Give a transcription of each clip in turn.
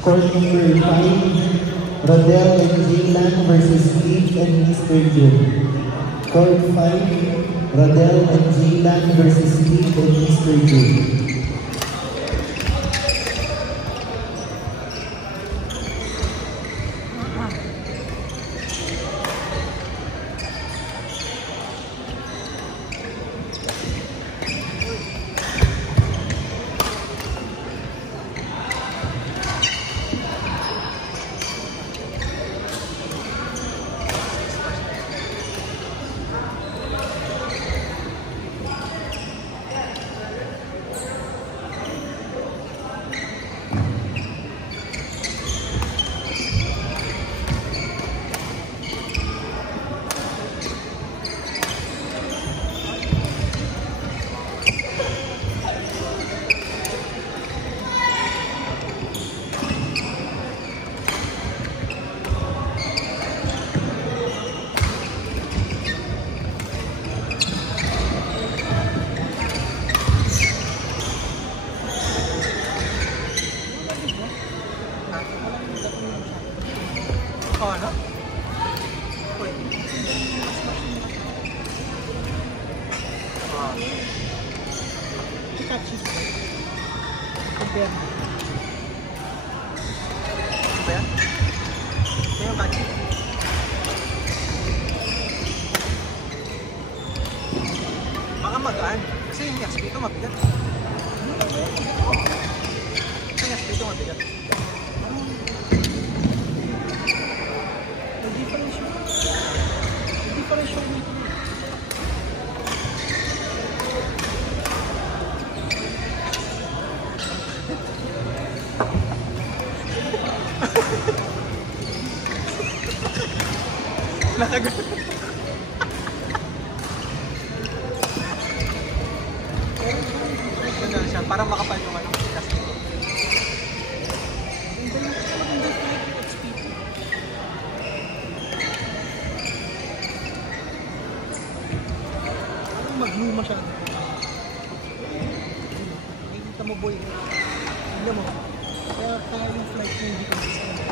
Court number 5, Rodel and Jaylan versus Steve and Mr. June. Court 5, Rodel and Jaylan versus Steve and Mr. June. Baka magaan. Kasi yung XP ito mabigat. Yung XP ito mabigat. Hindi pa rin siya. Hindi pa rin siya dito. Nakagat. Para makapal yung ano, kasi parang magluma siya. Nakikita mo boy, hindi mo kaya yung flight niya hindi consistent.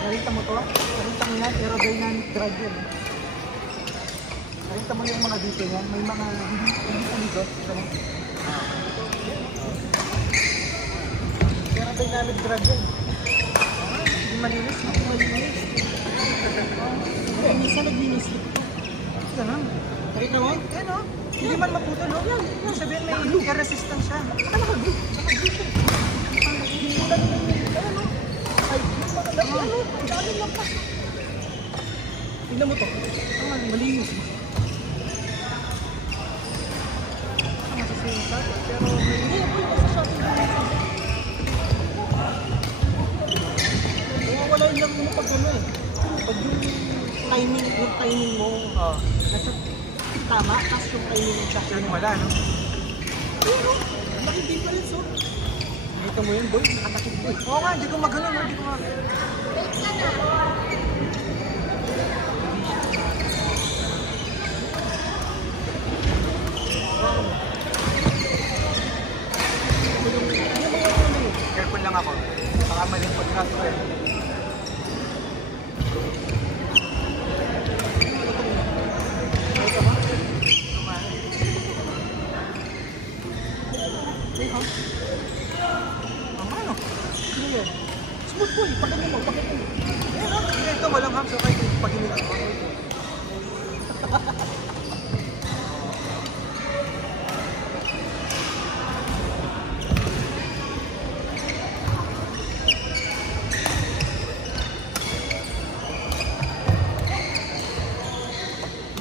Nakita mo to? Nakita mo yan, aerodynamic drag yun. Nakita mo yung mga dito yan, may mga hindi pulido. Dynamic drag yun. Hindi malinis, hindi malinis. Minsan nag-mini-slip ito. Ito lang. Nakita mo? Yan o. Hindi man maputo, no? Yan. Sabihin may air resistance siya. Saka naka-glue. Naka-glue siya. Ayan o. Ay, yung mga dami ano. Ang dami lang pa. Tignan mo to. Malinis. Ang masasayang sa atin. Pero hindi po yung masasayang sa atin. Wala lang mo pag ano eh. Pag yung timing mo nasa tama, tapos yung timing mo siya. Wala, no? Pero, laki difference, oh. Nakita mo yun, boy? Nakatakip boy. Oo nga, hindi ko magano, hindi ko mag... Careful lang ako. Baka malimpot na ito eh. Smooth boy, pakita mo, pakita mo. Ito walang hams, okay, pag-init ako.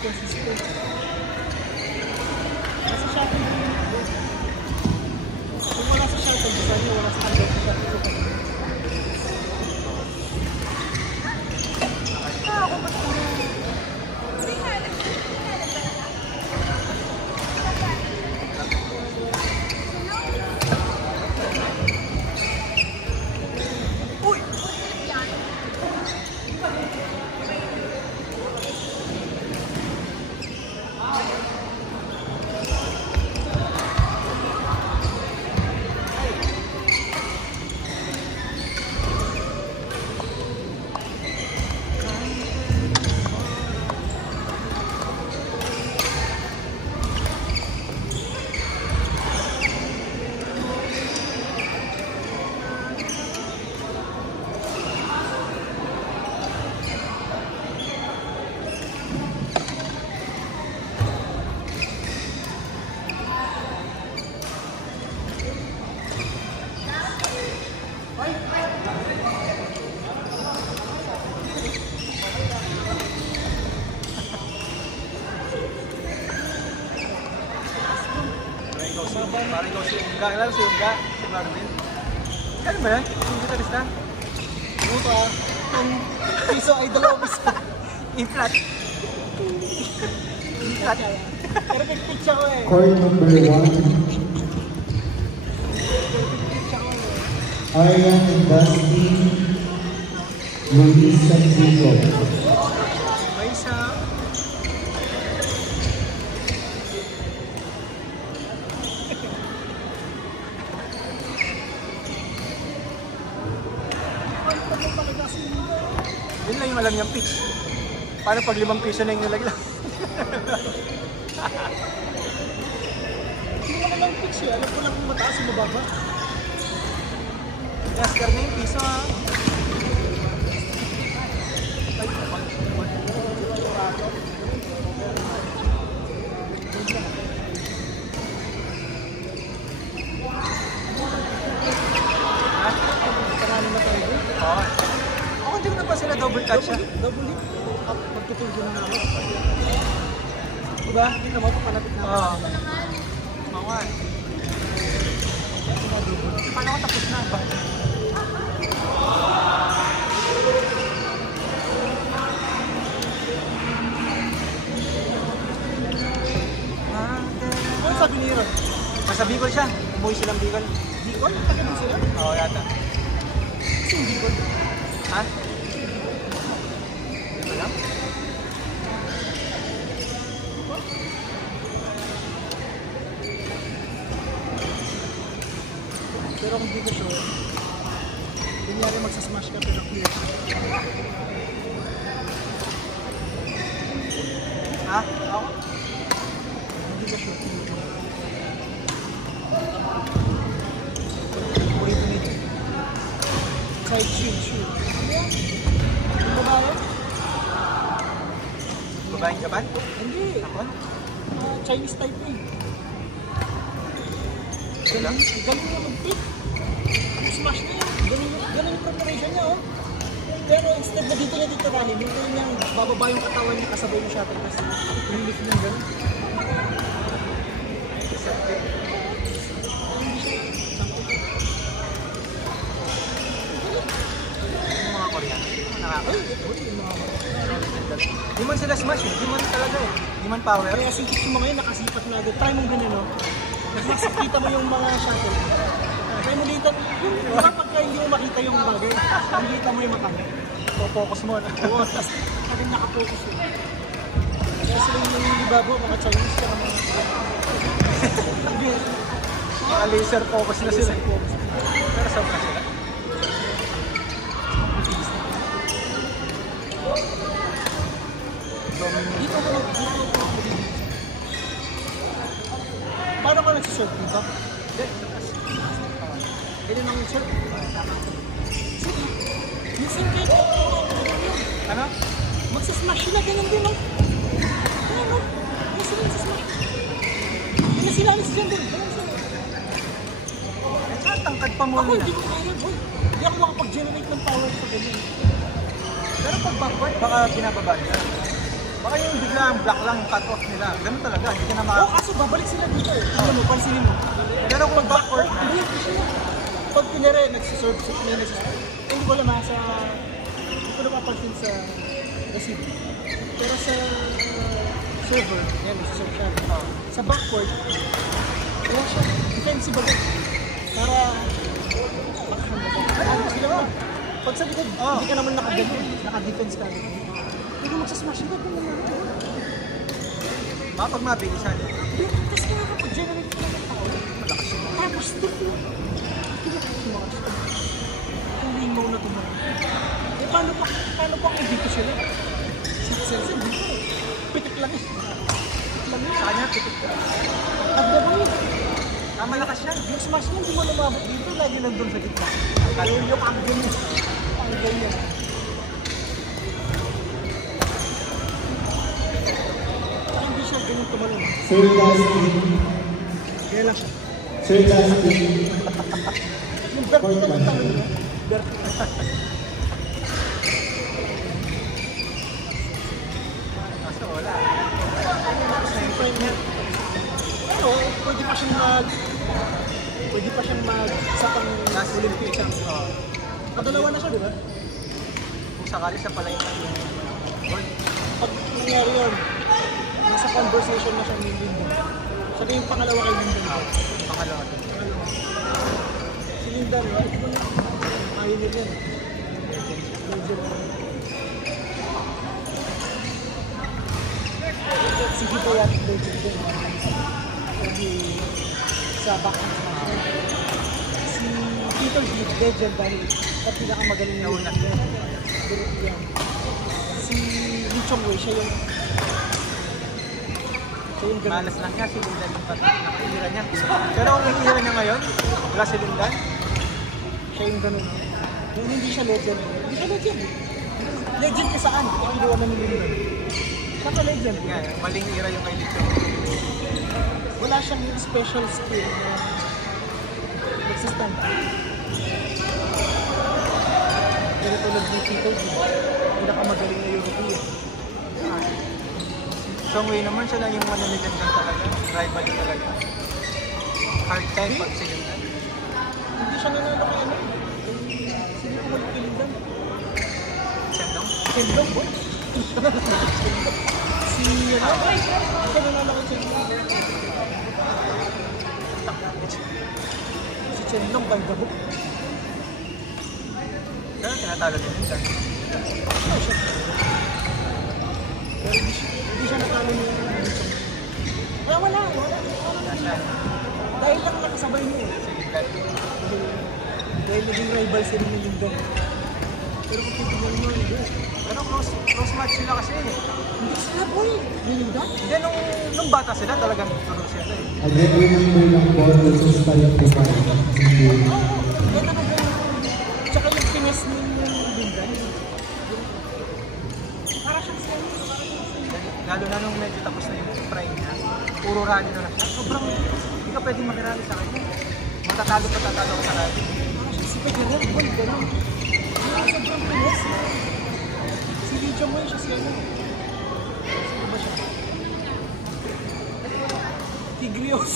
Consistent. Nasa shuttle. Kung wala sa shuttle, design mo, wala sa shuttle, sa shuttle. Ako ba't puro Parang ikaw si Unga. Alam si Unga? Si Marvin. Ano ba yan? Yung gitarista? Ano ba? Ang piso ay dalawang piso. Inflat. Inflat. Pero picture siya ko eh. Court number 1. Arian and Dusty, Luis Santiago. May isa. Yun lang yung alam niyang pitch. Paano pag 5 piso na yung nilaglang? Hindi mo naman pitch eh. Alam ko lang kung mataas o mababa. Oscar na yung piso ha. Oo. Ako hindi ko na pa sila double cut siya. Double hit. Magtutulgo na ako. Diba? Hindi naman ito palapit na. Oo. Oo. Paano ko tapos na ba? Ano sabi ni Ron? Nasa Bicol siya. Umuwi silang Bicol. Bicol? Taga din sila? Oo, yata. Kasi yung Bicol. Ha? Ito lang? Pero kung di ko sure, kunyari magsasmash ka pero clear siya. Ha? Ako? Hindi ka sure. Umuwi ito nito. Side shoe. Yung babae? Babaeng Japan? Hindi. Ako? Chinese type eh. Sila? Galing niya mag-pick. Smash niya. Galing yung preparation niya, oh. Pero instead na dito niya titirahin, yung kanyang bababa yung katawan niya kasabay yung shuttle kasi relief niya gano'n. Yung mga Korean. Di man sila smash eh. Di man talaga eh. Di man power. Kaya kasi yung mga yun nakasipat na agad. Try mong ganyan, no? Mas makita mo yung mga shuttle. Try mo dito. Yung pagka hindi mo makita yung bagay, makita mo yung mata. Focus mo na. Oo, tapos pag nakapokus yun. Kaya sila yung libabo, mga Chinese, kaya mga... Mga laser focus na sila. Pero sobra sila. Dito ko lang, paano ka nagsisurf dito? Pwede nang surf. Minsan kahit Ano? magsasmash sila, ganyan din, no? Ganyan, no? Ganyan sila magsasmash. Ganyan sila, alis dyan din. Ganyan sila. Saan tangkad pa mo Ako, nila? hindi ko kaya, boy. Hindi ako makapag-generate ng power sa ganyan. Pero pag backward, baka binababa nila. Baka yung biglang black lang cut off nila. Ganun talaga, hindi ka na Oo, kasi babalik sila dito eh. Ano mo, pansinin mo. Pero kung backward na, Hindi, sila. Pag pinere, nagsiserve, may nagsiserve. Hindi ko alam ha, sa... Hindi ko napapansin sa receive. Pero sa server, yan, nagsiserve siya. Sa backward, wala siya. Defensive agad. Para... Ano sila ba? Pag sa likod, hindi ka naman nakaganyan. Naka-defense ka. Hindi ka magsasmash nila. pag mabilisan. Tapos nakakapag-generate ka ng power. Malakas yun. Tapos dito, kinakasumakas ka. Kung limaw na tumarin. Eh, paano pa kung dito sila? Sense dito. Pitik lang eh. Pitik lang eh. Sa kanya, pitik ka. Nagdabang eh. Malakas siya. Yung smash niya, hindi mo lumabot dito. Lagi nandun sa gitna. Yung angle niya. Angle niya. Parang hindi siya ganun tumalong. Sir Dustin. Kaya lang siya. Sir Dustin. Yung vertical na talon niya. Vertical. Kaso wala. Pero pwede pa siyang pwede pa siyang mag-isa pang Last Olympic siya. Kadalawa na siya, di ba? Kung sakali siya pala yung gold. Pag nangyari yun, nasa conversation na siya ni Lyndon. Sabi yung pangalawa kay Lyndon. Pangalawa. Si Lyndon, right? Ayaw niya din. Legend. Si Hidayat legend din. Kasi sa backhand smash. Si Peter Heath legend dahil sa pinakamagaling na una. Si Lee Chong Wei, siya yung ganun. Malas lang niya, si Lindan yung nakaira niya. Pero kung nakikira niya ngayon, wala si Lindan. Siya yung ganun. Kung hindi siya legend, hindi siya legend. Legend ka saan? Ang kinuha na ni Lyndon. Siya ka legend. Nga, maling ira yung kay Lito. Wala siyang special skill na nagsistand. Pero tulad ni Tito, pinakamagaling na European. Chong Wei naman siya lang yung mananilan lang talaga. Rival talaga. Hard time pag si Lindan. Hindi siya nanalo kay ano. Sino ko ulit kay Lyndon? Sendong. Sendong po? Si ano? Hindi ka nanalo kay Sendong. Si Sendong banda po. Pero tinatalo din Lindan. Pero hindi siya natalo niya. Wala. Wala siya. Dahil lang nakasabay niya eh. Si Lindan. Dahil naging rival sila ni Lyndon. Pero kung titignan mo yun, Pero close match sila kasi eh. hindi sila boy. Lyndon? Hindi, nung bata sila talagang tulog sila eh. Again, remember lang po, this is 5 to 5. Yan na naging... Tsaka yung finesse ni Lyndon. Para siyang sila. Lalo na nung medyo tapos na yung prime niya. Puro rally na lang siya. Sobrang hindi ka pwedeng makirali sa kanya. Matatalo ka sa rally. Si Federer, boy, gano'n. Sobrang finesse. Si Lee Chong Wei, siya siya. Sino ba siya? Tigrios.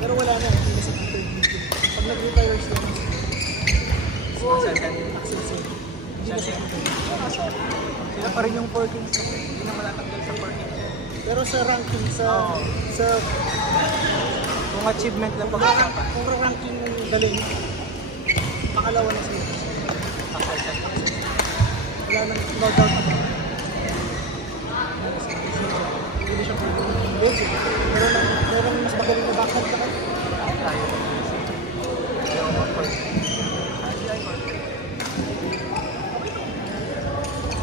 Pero wala na, hindi na sa Peter dito. Pag nag-retire siya, Axel Sen. Hindi na sa Peter. Sila pa rin yung 14. Hindi na malatanggal sa 14. Pero sa ranking, sa Kung achievement lang pag-usapan. kung ranking galing, pangalawa na sila. Wala nang no doubt. Hindi siya pwede yung legend. Meron mas magaling na backhand ka.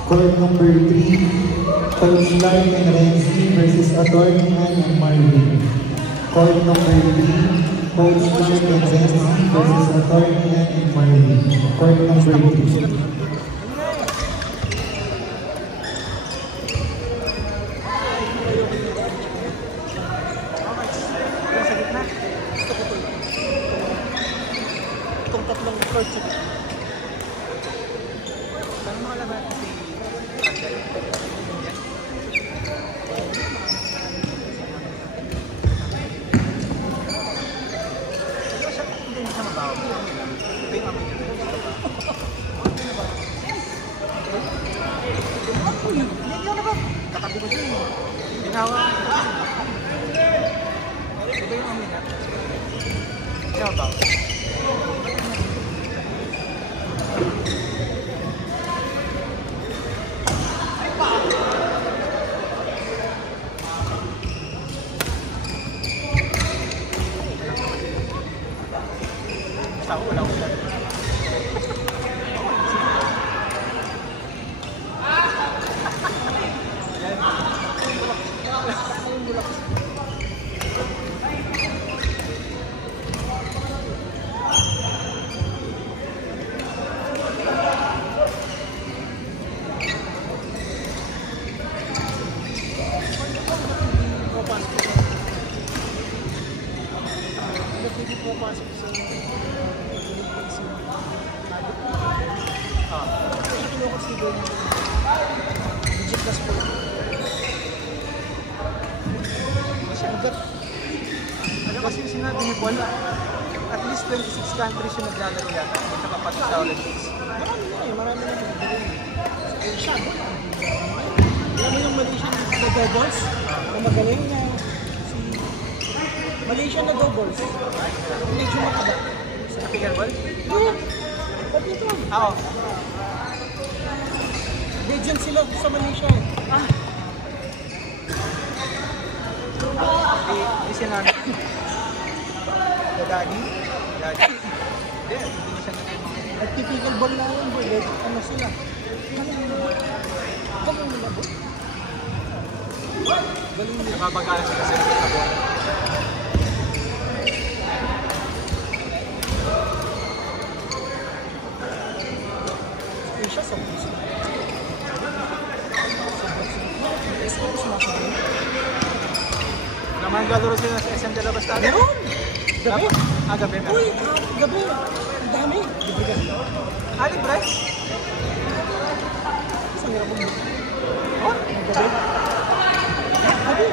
Court number 3, Coach Clark and Renzi versus Attorney Ann and Marvin. Court number 3, Coach Clark and Renzi versus Attorney Ann and Marvin. Court number 3. Itong tatlong court sa gitna. Saan mo alam natin si Randall? Hindi siya mabaho. Ito yung amin niya. Hindi ko na ba? Katabi ko siya eh. Ginawa ko siya. Ito yung amin niya. Siya mabaho. Basta wala ko lang. Bigat. Ano kasi yung sinabi ni Paul, at least 26 countries yung naglalaro yata sa kapatid sa Olympics. Marami na eh, marami na. Asia, no? Alam mo yung Malaysian na doubles? Ang magaling na si Malaysian na doubles. Medyo makaba. Sa pickleball? Yeah. Pati ito. Oo. Legend sila sa Malaysia eh. Di sinabi. The daddy? Daddy? Hindi na siya naging Nag-typical ball na yun, boy. Ano sila? Galing nila, boy. Galing nila. nababagalan sila sa bola. Asia, sobrang sila. Naman galaro sila sa SM de la Bastada. Meron! Gabi? Gabi meron. Uy, gabi. Ang dami. Libre ka. Libre? Isang hirap mo. Oh? Gabi? Gabi.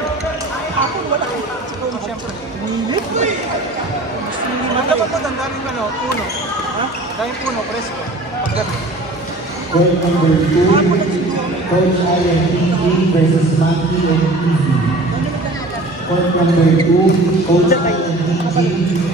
Ako, wala kayo. Oh, siyempre. Minit. Ang dapat po, ang daming puno. Ha? Daming puno, presko. Paggabi. Court number 2, Coach Ayan PG versus Maki and Easy. Court number 2, Coach Ayan PG